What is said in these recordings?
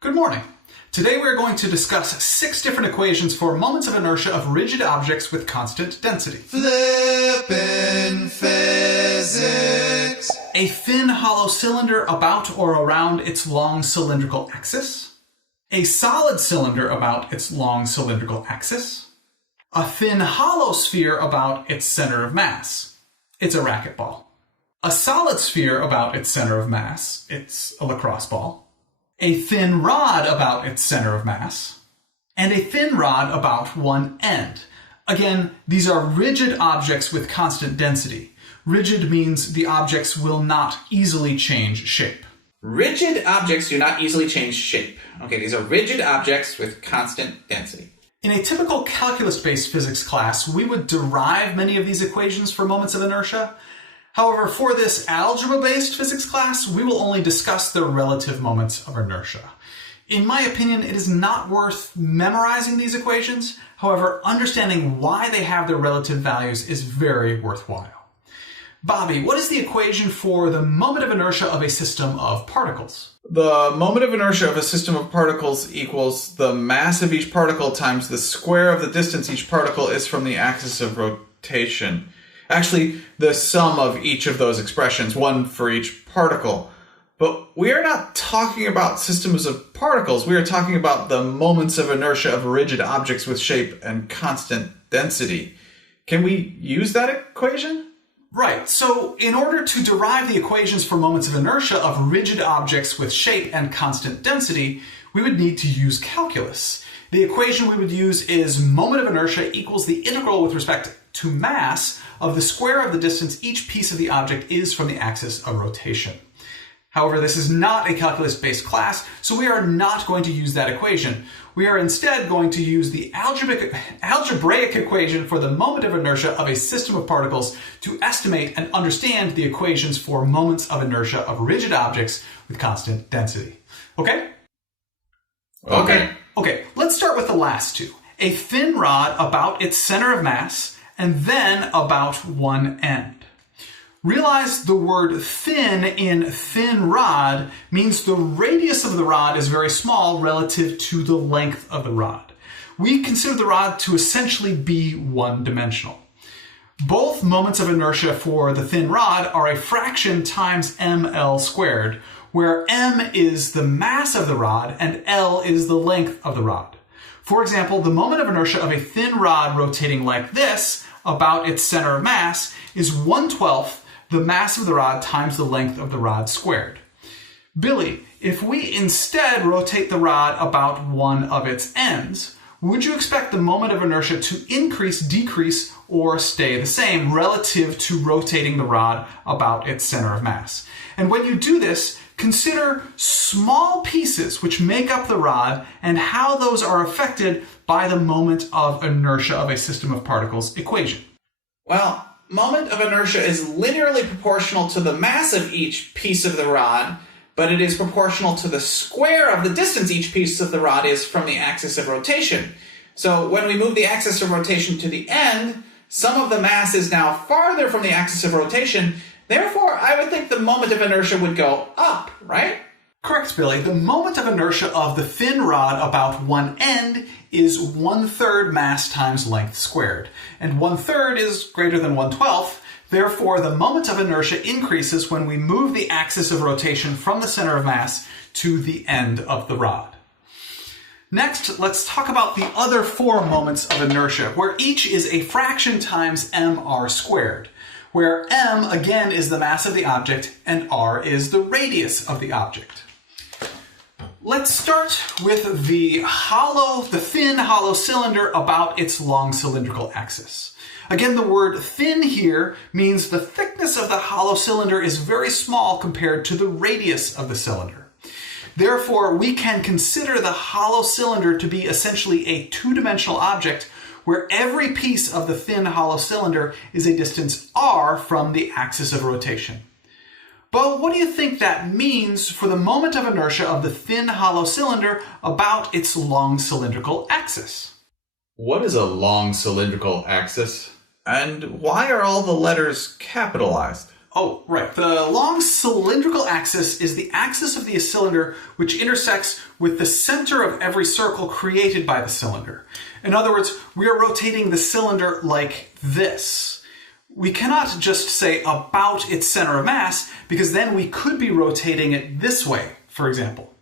Good morning. Today we are going to discuss 6 different equations for moments of inertia of rigid objects with constant density. Flippin' physics. A thin hollow cylinder about or around its long cylindrical axis. A solid cylinder about its long cylindrical axis. A thin hollow sphere about its center of mass. It's a racquetball. A solid sphere about its center of mass. It's a lacrosse ball. A thin rod about its center of mass, and a thin rod about one end. Again, these are rigid objects with constant density. Rigid means the objects will not easily change shape. Rigid objects do not easily change shape. Okay, these are rigid objects with constant density. In a typical calculus-based physics class, we would derive many of these equations for moments of inertia. However, for this algebra-based physics class, we will only discuss the relative moments of inertia. In my opinion, it is not worth memorizing these equations. However, understanding why they have their relative values is very worthwhile. Bobby, what is the equation for the moment of inertia of a system of particles? The moment of inertia of a system of particles equals the mass of each particle times the square of the distance each particle is from the axis of rotation. Actually, the sum of each of those expressions, one for each particle. But we are not talking about systems of particles. We are talking about the moments of inertia of rigid objects with shape and constant density. Can we use that equation? Right, so in order to derive the equations for moments of inertia of rigid objects with shape and constant density, we would need to use calculus. The equation we would use is moment of inertia equals the integral with respect to mass of the square of the distance each piece of the object is from the axis of rotation. However, this is not a calculus-based class, so we are not going to use that equation. We are instead going to use the algebraic equation for the moment of inertia of a system of particles to estimate and understand the equations for moments of inertia of rigid objects with constant density. Okay? Okay, let's start with the last two. A thin rod about its center of mass, and then about one end. Realize the word thin in thin rod means the radius of the rod is very small relative to the length of the rod. We consider the rod to essentially be one-dimensional. Both moments of inertia for the thin rod are a fraction times ml squared, where m is the mass of the rod and l is the length of the rod. For example, the moment of inertia of a thin rod rotating like this about its center of mass is 1/12 the mass of the rod times the length of the rod squared. Billy, if we instead rotate the rod about one of its ends, would you expect the moment of inertia to increase, decrease, or stay the same relative to rotating the rod about its center of mass? And when you do this, consider small pieces which make up the rod and how those are affected by the moment of inertia of a system of particles equation. Well, moment of inertia is linearly proportional to the mass of each piece of the rod, but it is proportional to the square of the distance each piece of the rod is from the axis of rotation. So when we move the axis of rotation to the end, some of the mass is now farther from the axis of rotation. Therefore, I would think the moment of inertia would go up, right? Correct, Billy. The moment of inertia of the thin rod about one end is 1/3 mass times length squared. And 1/3 is greater than 1/12. Therefore, the moment of inertia increases when we move the axis of rotation from the center of mass to the end of the rod. Next, let's talk about the other 4 moments of inertia, where each is a fraction times mr squared, where m again is the mass of the object and r is the radius of the object. Let's start with the thin hollow cylinder about its long cylindrical axis. Again, the word thin here means the thickness of the hollow cylinder is very small compared to the radius of the cylinder. Therefore, we can consider the hollow cylinder to be essentially a 2-dimensional object where every piece of the thin hollow cylinder is a distance r from the axis of rotation. But what do you think that means for the moment of inertia of the thin hollow cylinder about its long cylindrical axis? What is a long cylindrical axis? And why are all the letters capitalized? Oh, right. The long cylindrical axis is the axis of the cylinder which intersects with the center of every circle created by the cylinder. In other words, we are rotating the cylinder like this. We cannot just say about its center of mass, because then we could be rotating it this way, for example.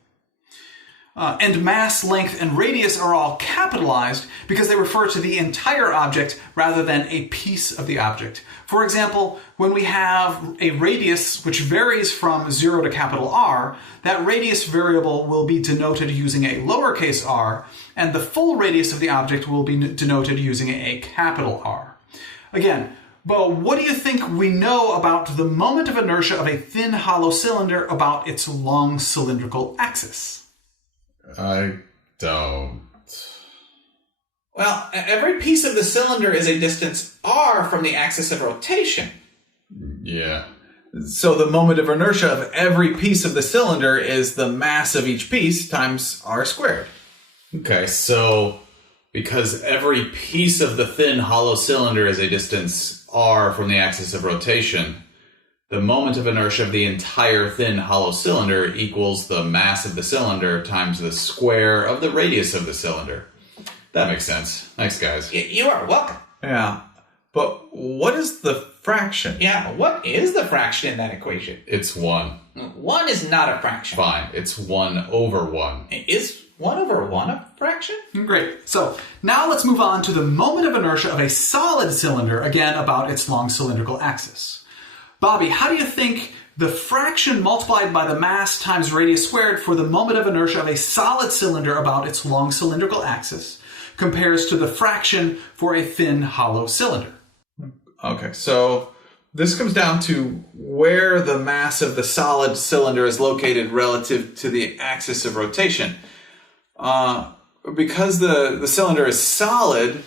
And mass, length, and radius are all capitalized because they refer to the entire object rather than a piece of the object. For example, when we have a radius which varies from 0 to capital R, that radius variable will be denoted using a lowercase r, and the full radius of the object will be denoted using a capital R. Again, but what do you think we know about the moment of inertia of a thin hollow cylinder about its long cylindrical axis? I don't. Well, every piece of the cylinder is a distance r from the axis of rotation. Yeah. So the moment of inertia of every piece of the cylinder is the mass of each piece times r squared. Okay, so because every piece of the thin hollow cylinder is a distance r from the axis of rotation, the moment of inertia of the entire thin hollow cylinder equals the mass of the cylinder times the square of the radius of the cylinder. That makes sense. Thanks, guys. You are welcome. Yeah. But what is the fraction? Yeah, what is the fraction in that equation? It's 1. 1 is not a fraction. Fine, it's 1 over 1. Is 1 over 1 a fraction? Great. So now let's move on to the moment of inertia of a solid cylinder, again about its long cylindrical axis. Bobby, how do you think the fraction multiplied by the mass times radius squared for the moment of inertia of a solid cylinder about its long cylindrical axis compares to the fraction for a thin hollow cylinder? Okay, so this comes down to where the mass of the solid cylinder is located relative to the axis of rotation. Because the cylinder is solid,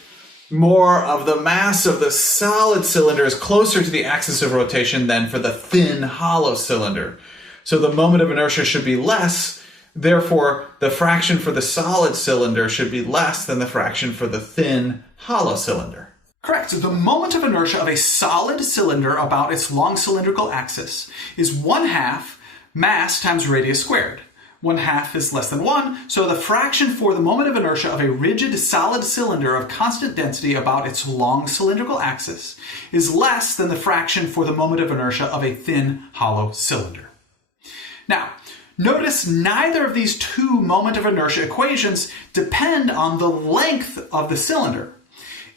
more of the mass of the solid cylinder is closer to the axis of rotation than for the thin hollow cylinder. So the moment of inertia should be less, therefore the fraction for the solid cylinder should be less than the fraction for the thin hollow cylinder. Correct. The moment of inertia of a solid cylinder about its long cylindrical axis is 1/2 mass times radius squared. 1/2 is less than 1, so the fraction for the moment of inertia of a rigid solid cylinder of constant density about its long cylindrical axis is less than the fraction for the moment of inertia of a thin hollow cylinder. Now, notice neither of these two moment of inertia equations depend on the length of the cylinder.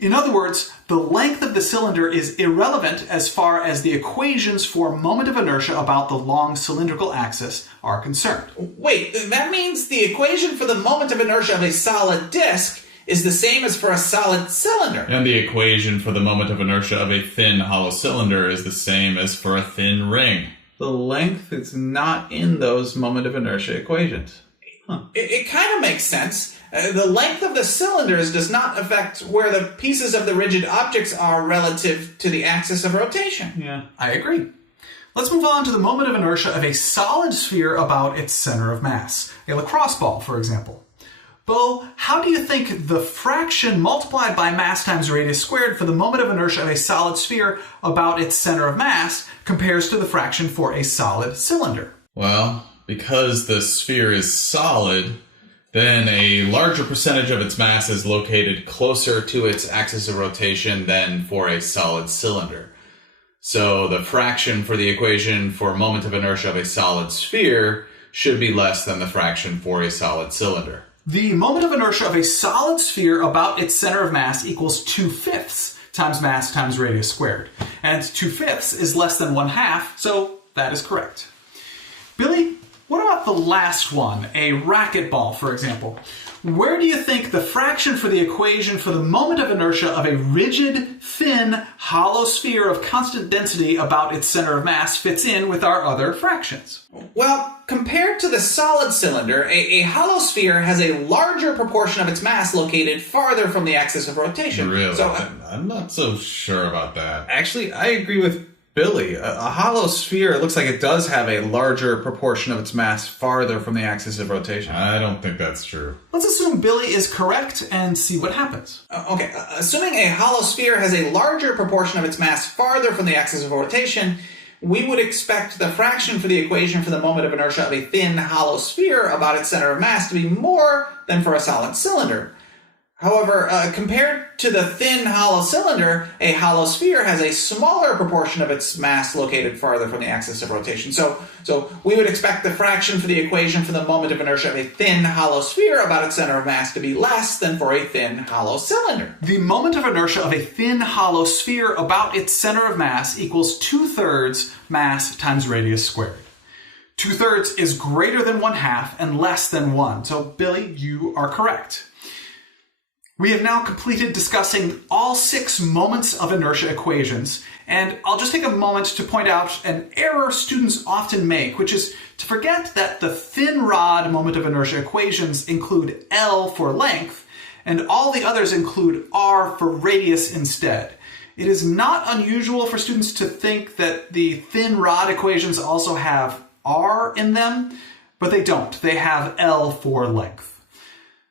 In other words, the length of the cylinder is irrelevant as far as the equations for moment of inertia about the long cylindrical axis are concerned. Wait, that means the equation for the moment of inertia of a solid disk is the same as for a solid cylinder. And the equation for the moment of inertia of a thin hollow cylinder is the same as for a thin ring. The length is not in those moment of inertia equations. It kind of makes sense. The length of the cylinders does not affect where the pieces of the rigid objects are relative to the axis of rotation. Yeah. I agree. Let's move on to the moment of inertia of a solid sphere about its center of mass. A lacrosse ball, for example. Bo, how do you think the fraction multiplied by mass times radius squared for the moment of inertia of a solid sphere about its center of mass compares to the fraction for a solid cylinder? Well, because the sphere is solid, then a larger percentage of its mass is located closer to its axis of rotation than for a solid cylinder. So the fraction for the equation for moment of inertia of a solid sphere should be less than the fraction for a solid cylinder. The moment of inertia of a solid sphere about its center of mass equals 2/5 times mass times radius squared. And 2/5 is less than 1/2, so that is correct. Billy, what about the last one, a racquetball, for example? Where do you think the fraction for the equation for the moment of inertia of a rigid, thin, hollow sphere of constant density about its center of mass fits in with our other fractions? Well, compared to the solid cylinder, a hollow sphere has a larger proportion of its mass located farther from the axis of rotation. Really? So, I'm not so sure about that. Actually, I agree with Billy. A hollow sphere, it looks like it does have a larger proportion of its mass farther from the axis of rotation. I don't think that's true. Let's assume Billy is correct and see what happens. okay, assuming a hollow sphere has a larger proportion of its mass farther from the axis of rotation, we would expect the fraction for the equation for the moment of inertia of a thin, hollow sphere about its center of mass to be more than for a solid cylinder. However, compared to the thin, hollow cylinder, a hollow sphere has a smaller proportion of its mass located farther from the axis of rotation. So we would expect the fraction for the equation for the moment of inertia of a thin, hollow sphere about its center of mass to be less than for a thin, hollow cylinder. The moment of inertia of a thin, hollow sphere about its center of mass equals 2/3 mass times radius squared. 2/3 is greater than 1/2 and less than 1. So, Billy, you are correct. We have now completed discussing all 6 moments of inertia equations, and I'll just take a moment to point out an error students often make, which is to forget that the thin rod moment of inertia equations include L for length, and all the others include R for radius instead. It is not unusual for students to think that the thin rod equations also have R in them, but they don't. They have L for length.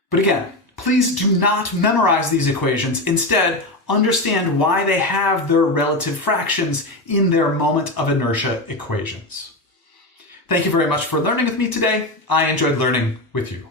But again, please do not memorize these equations. Instead, understand why they have their relative fractions in their moment of inertia equations. Thank you very much for learning with me today. I enjoyed learning with you.